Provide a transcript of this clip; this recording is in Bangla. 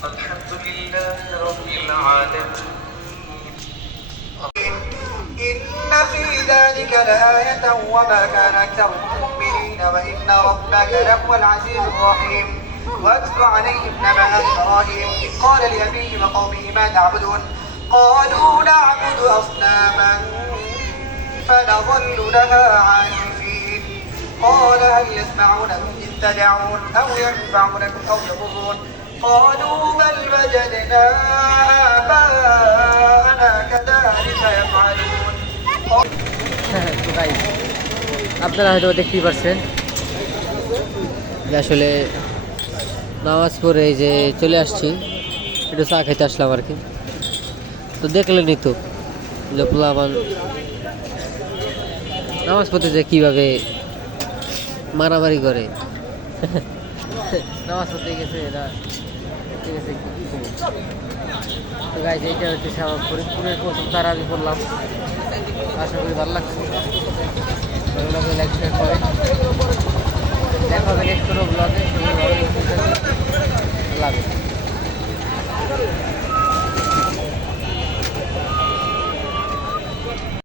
الحمد لله رب العالمين إن في ذلك لآية وما كان أكثرهم مؤمنين وإن ربك لهو العزيز الرحيم واتل عليهم نبأ إبراهيم إذ قال لأبيه وقومه ما تعبدون قالوا نعبد أصناما فنظل لها عاكفين قال هل يسمعونكم إذ تدعون أو ينفعونكم أو يضرون قالوا بل وجدنا آباءنا كذلك يفعلون তো গাইস আপনারা হয়তো দেখতেই পারছেন যে আসলে নামাজ পড়ে এই যে চলে আসছি, একটু চা খেতে আসলাম আর কি। তো দেখলেনই তো যে পোলাপান নামাজ পড়তে যে কীভাবে মারামারি করে। নামাজ পড়তে গেছে এরা, ঠিক আছে কী করবো। তো গাইস এইটা হচ্ছে আমার ফরিদপুরের প্রথম তারা আমি করলাম। আশা করি ভালো লাগছে, ভালো লাগলে লাইক শেয়ার করে দেখা হবে নেক্সট কোনো ব্লগে।